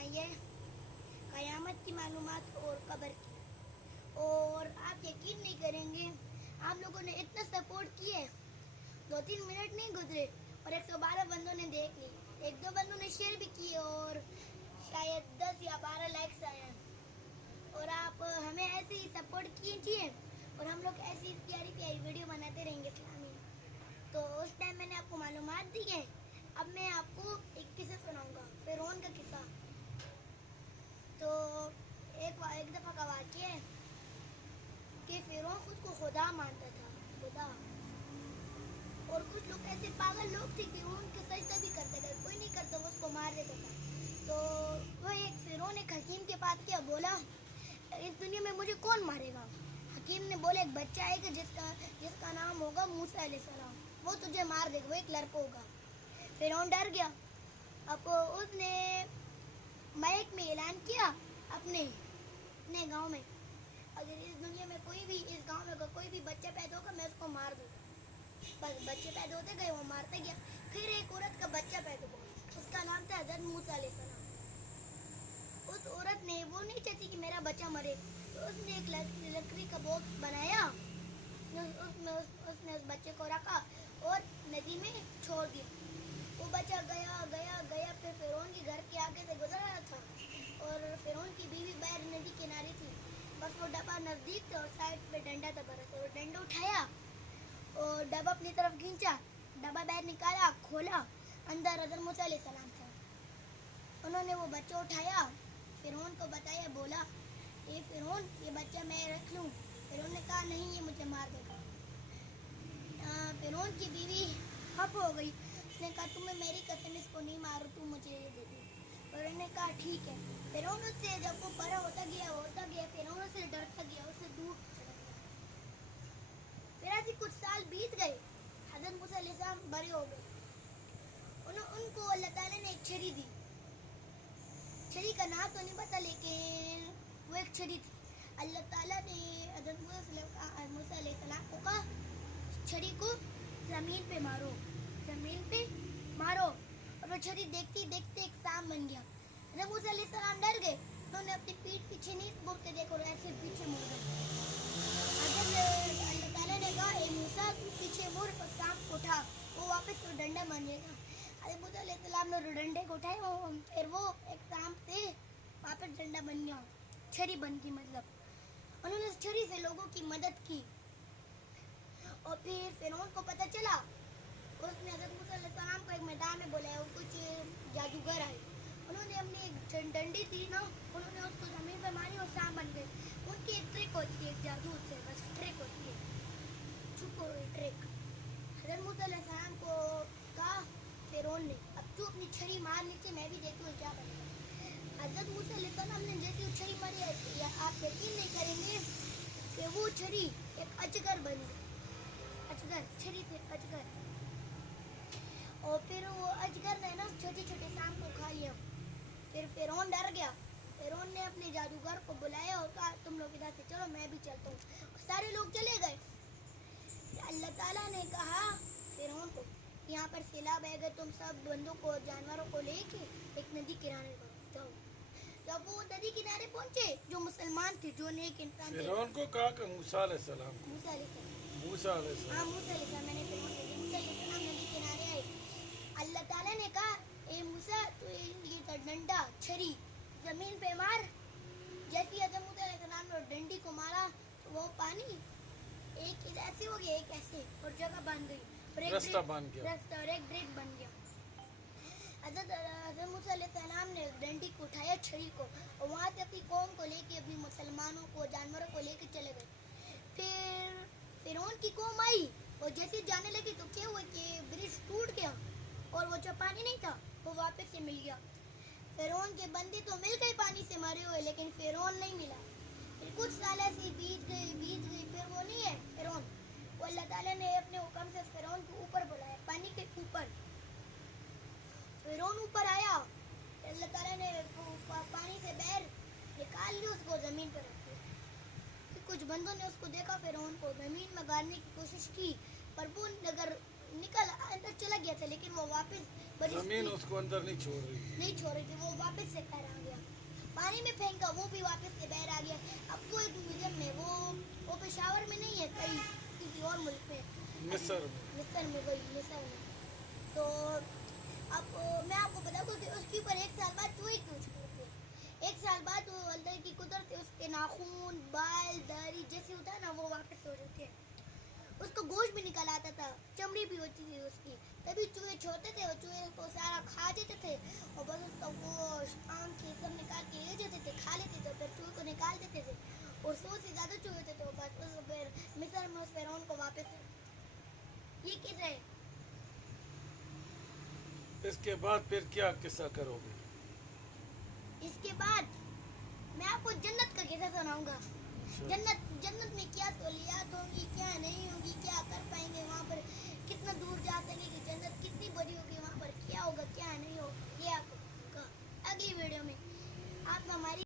बनाई है क़यामत की मालूमात और कब्र की। और आप यकीन नहीं करेंगे, आप लोगों ने इतना सपोर्ट किए, 2-3 मिनट नहीं गुजरे और 112 बंदों ने देख ली, 1-2 बंदों ने शेयर भी किए और शायद 10 या 12 लाइक्स आए हैं। और आप हमें ऐसे ही सपोर्ट कीजिए और हम लोग ऐसी प्यारी प्यारी वीडियो बनाते रहेंगे इस्लामी। तो उस टाइम मैंने आपको मालूमात दी है। अब मैं आपको एक किस्सा सुनाऊंगा, फ़िरौन का किस्सा। तो एक दफ़ा का वाक़या है कि फ़िरौन खुद को खुदा मानता था, खुदा। और कुछ लोग ऐसे पागल लोग थे कि उनके सजदा भी करते थे, कोई नहीं करता वो उसको मार देता था। तो वो एक फ़िरौन एक हकीम के पास गया, बोला इस दुनिया में मुझे कौन मारेगा। हकीम ने बोला एक बच्चा आएगा जिसका नाम होगा मूसा अलैहिस्सलाम, वो तुझे मार देगा, वो एक लड़का होगा। फ़िरौन डर गया। अब उसने माइक में ऐलान किया अपने गांव में, अगर इस दुनिया में कोई भी, इस गांव में कोई भी बच्चा पैदा होगा मैं उसको मार दूंगा। बस बच्चे पैदा होते गए, वो मारते गया। फिर एक औरत का बच्चा पैदा हुआ, उसका नाम था हज़रत मूसा अलैहिस्सलाम। उस औरत ने, वो नहीं चाहती कि मेरा बच्चा मरे, तो उसने एक लकड़ी का बॉक्स बनाया, उसने उस बच्चे को रखा और नदी में छोड़ दिया। वो बच्चा गया गया गया, फिर फ़िरौन के घर के आगे से गुजर रहा था और फ़िरौन की बीवी बाहर नदी किनारे थी। बस वो डब्बा नज़दीक था और साइड पे डंडा था बड़ा सा, वो डंडा उठाया और डब्बा अपनी तरफ खींचा, डब्बा बाहर निकाला, खोला, अंदर हज़रत मूसा अलैहिस्सलाम था। उन्होंने वो बच्चा उठाया, फ़िरौन को बताया, बोला ये फ़िरौन, ये बच्चा मैं रख लूँ। फ़िरौन ने कहा नहीं, ये मुझे मार देगा। फ़िरौन की बीवी खफ हो गई, उसने कहा तुम्हें मेरी कसम, इसको नहीं मारो, तू मुझे ये दे दे। फ़िरौन ने कहा ठीक है। फ़िरौन उससे जब वो बड़ा होता गया फ़िरौन उससे डरता गया, उससे दूर चला गया। फिर ऐसे कुछ साल बीत गए, हज़रत मूसा अलैहिस्सलाम बड़े हो गए। उनको अल्लाह ताला ने एक छड़ी दी। छड़ी का नाम तो नहीं पता, लेकिन वो एक छड़ी थी। अल्लाह ताला ने हज़रत मूसा अलैहिस्सलाम को कहा छड़ी को ज़मीन पे मारो, ज़मीन पे मारो। और वो छड़ी देखते देखते एक सांप बन गया। हज़रत मूसा अलैहिस्सलाम डर गए, उन्होंने अपनी पीठ पीछे नहीं मुड़ते देखो और ऐसे पीछे मुड़ गए। अल्लाह ताला ने कहा ए मूसा तू पीछे मुड़ और सांप उठा, वो वापस तो डंडा बन जाएगा। हज़रत मूसा अलैहिस्सलाम ने डंडे को उठाया, फिर वो एक सांप से वापस डंडा बन गया, छड़ी बन गई। मतलब उन्होंने उस छड़ी से लोगों की मदद की। और फिर फ़िरौन को पता चला, उसने हज़रत मूसा अलैहिस्सलाम को एक मैदान में बुलाया, कुछ जादूगर आए, उन्होंने अपनी एक डंडी थी ना, उन्होंने उसको ज़मीन पर मारी और सांप बन गए। उनकी एक ट्रिक होती है, एक जादू होता है, बस ट्रिक होती है, छुपो ट्रिक। हज़रत मूसा अलैहिस्सलाम को कहा फ़िरौन ने, अब तू अपनी छड़ी मार नीचे, मैं भी देखती हूँ क्या बनेगा। हज़रत मूसा अलैहिस्सलाम ने जैसे वो छड़ी मारी, आप यकीन नहीं करेंगे कि वो छड़ी एक अजगर बन गई। अजगर, छड़ी से अजगर। और फिर वो अजगर ने ना छोटे छोटे सांप को खा लिया। फिर फ़िरौन डर गया। फ़िरौन ने अपने जादूगर को बुलाया और कहा तुम लोग इधर से चलो, मैं भी चलता हूँ। सारे लोग चले गए। अल्लाह ताला ने कहा फ़िरौन को यहाँ पर सैलाब आएगा, तुम सब बंदों को, जानवरों को लेके एक नदी किनारे जाओ। जब वो नदी किनारे पहुंचे, जो मुसलमान थे, जो नेक इंसान थे, फ़िरौन को कहा कि मूसा अलैहिस्सलाम, मूसा अलैहिस्सलाम, मूसा अलैहिस्सलाम, हाँ मूसा अलैहिस्सलाम, मैंने फ़िरौन को, मूसा अलैहिस्सलाम नदी किनारे आए। अल्लाह ताला ने कहा ए मूसा तू ये डंडा, छड़ी जमीन पे मार। जैसे हज़रत मूसा अलैहिस्सलाम ने डंडी को मारा तो वो पानी एक ऐसे हो गया, एक ऐसे, और जगह बन गई और एक रास्ता बन गया, रास्ता और एक ब्रिज बन गया। हज़रत मूसा अलैहिस्सलाम ने डंडी को उठाया, छड़ी को, और वहाँ से अपनी कौम को लेके, अपनी मुसलमानों को, जानवरों को लेके चले गए। फिर फ़िरौन की कौम आई और जैसे जाने लगी तो क्या हुआ कि ब्रिज टूट गया और वो जो पानी नहीं था वो वापस से मिल गया। फ़िरौन के बंदे तो मिल गए पानी से मरे हुए, लेकिन फ़िरौन नहीं मिला। फिर कुछ साल ऐसे बीत गई, फिर वो नहीं है फ़िरौन। वो अल्लाह ताला ने अपने हुक्म से फ़िरौन को ऊपर बुलाया, पानी के ऊपर। फ़िरौन ऊपर आया, अल्लाह ताला ने पानी से बाहर निकाल लिया, उसको ज़मीन पर रख दिया। फिर कुछ बंदों ने उसको देखा, फ़िरौन को ज़मीन में गाड़ने की कोशिश की, पर वो अगर निकल अंदर चला गया था, लेकिन वो वापस बड़ी जमीन उसको अंदर नहीं छोड़ रही थी। नहीं छोड़ रही थी, वो वापस से बाहर आ गया। पानी में फेंका, वो भी वापस से बाहर आ गया। अब वो एक म्यूजियम में, वो पेशावर में नहीं है, कहीं किसी और मुल्क में, मिस्र में। मिस्र में, वही मिस्र में। तो अब मैं आपको बताऊँ कि उसके ऊपर 1 साल बाद चूहे क्यों छोड़ते। 1 साल बाद वो अल्लाह की कुदरत से उसके नाखून, बाल, दाढ़ी जैसे होता है ना, वो वापस हो जाते हैं। उसको गोश्त भी निकल आता था, चमड़ी भी होती थी उसकी। तभी चूहे छोड़ते थे और चूहे को सारा खा देते थे, और बस उसका गोश्त, आंखें सब निकाल के ले जाते थे, खा लेते थे, फिर चूहे को निकाल देते थे। और 100 से ज़्यादा चूहे थे, तो बस उस फिर मिस्र में उस फिरौन को वापस। ये किस्सा है। इसके बाद फिर क्या किस्सा करोगे? इसके बाद मैं आपको जन्नत का किस्सा सुनाऊंगा। जन्नत में क्या सहूलियात होंगी, क्या नहीं होगी, क्या कर पाएंगे वहाँ पर, कितना दूर जा सकेंगे, जन्नत कितनी बड़ी होगी, वहाँ पर क्या होगा क्या नहीं होगा, ये आपको अगली वीडियो में आप हमारी